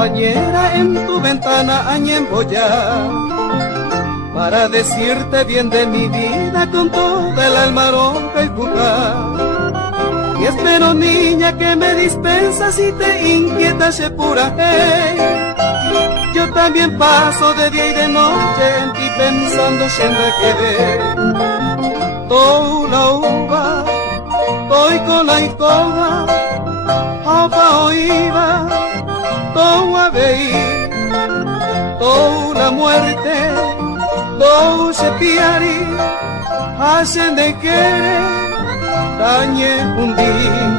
compañera en tu ventana añemboya, para decirte bien de mi vida con toda el alma ronca y puja. Y espero, niña, que me dispensas si te inquietas se pura. Hey, yo también paso de día y de noche en ti pensando siempre que ve. Toda la uva, estoy con la icoba, opa oiva, toda veí, toda la muerte, todo se piari, hacen de querer, dañe un día.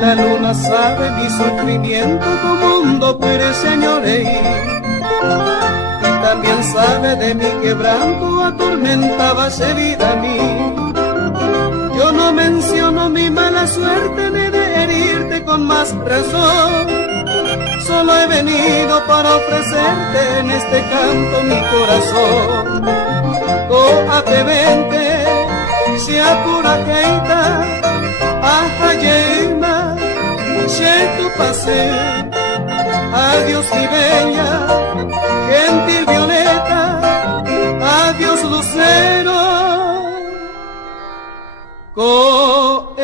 La luna sabe mi sufrimiento como un doppler, señores, y también sabe de mi quebranto, atormentaba esa vida a mí. Yo no menciono mi mala suerte ni de herirte con más razón, solo he venido para ofrecerte en este canto mi corazón. Coate vente, si apura keita, ajayema, si tu pase. Adiós mi bella, gentil violeta, adiós lucero, coepote.